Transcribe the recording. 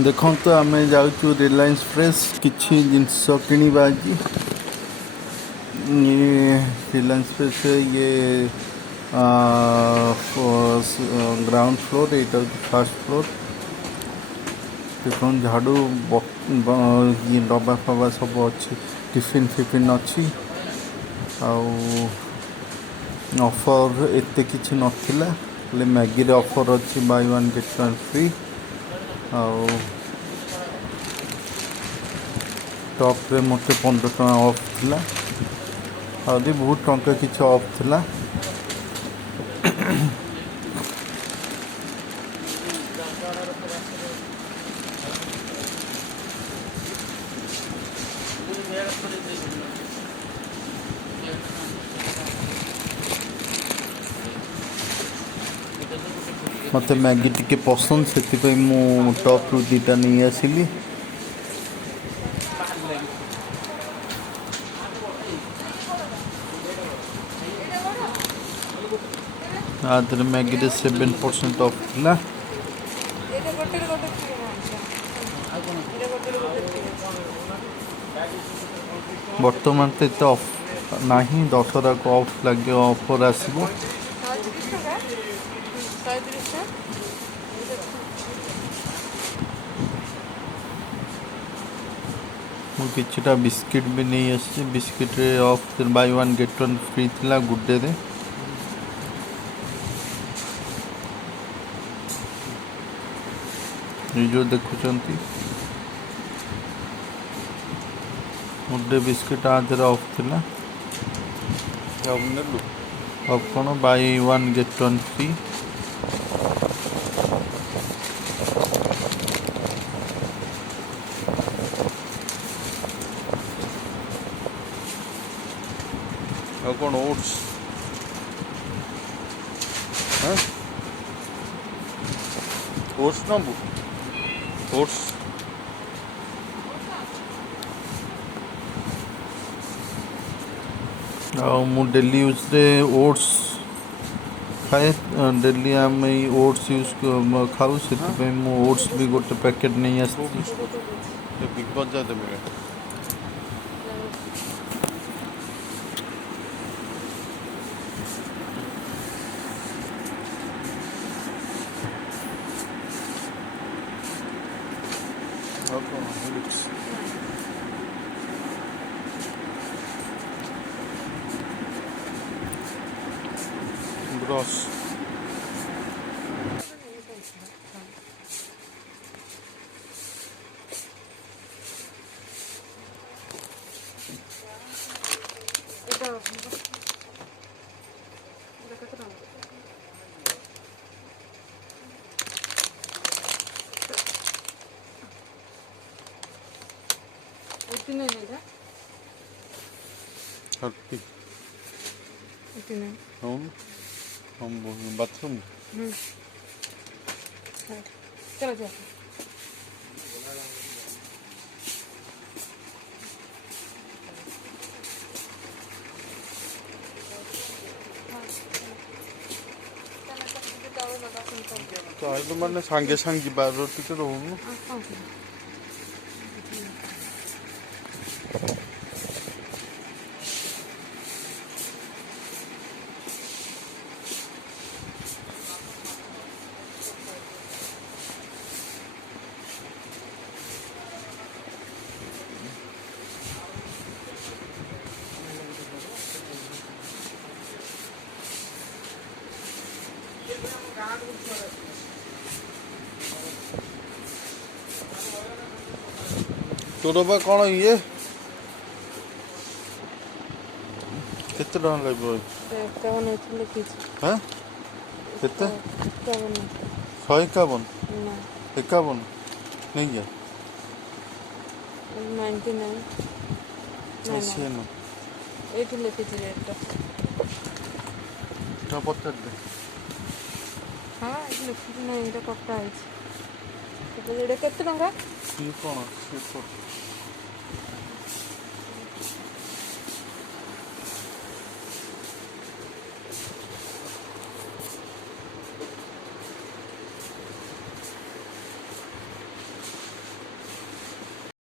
देखो तो आम जाऊँ रिलायंस फ्रेश किसी जिनस किणवा आज ये रिलायंस फ्रेश ये ग्राउंड फ्लोर यहाँ फर्स्ट फ्लोर देखो झाड़ू ये डब्बा फबा सब अच्छी टिफिन फिफिन अच्छी ऑफर एते किसी नाला मैगी रे ऑफर अच्छी by one get one free top रे मत 15 टका ऑफ थिला आदि बहुत टंका किसी ऑफ थिला मत मैगी टिके पसंद से मु टॉप रु दीटा नहीं आसिली आदर मैगी रे 7% ऑफ थिला बर्तमान तो इतना ऑफ नहीं 10 को ऑफ लगे ऑफर आसो किछटा बिस्किट भी नहीं आसी biscuit ray of by one get one free थिला गुड डे रे ये जो देखुचंती गुड डे बिस्किट आज ऑफ थिला अब कौन by one get one free कौन ओट्स ओट्स ना ओट्स मु डेली यूज रे ओट्स खाए डेली आम ओट्स यूज खाऊ से ओट्स भी गोटे पैकेट नहीं आस बिग बजार मिले ब्रश बाथरूम चलो चलो तो आइलो माने सांगे सांगे बार टिके रहूनु तोर बा कौन ये केते टका लागबो हाँ केते 151 51 नहीं गया 99 ऐसे ना एठी लिखिछि रेट क्या पत्थर दे हाँ एठी लिखिछि नहीं एटा कटा आइछि तो एटा केते टका ये कौन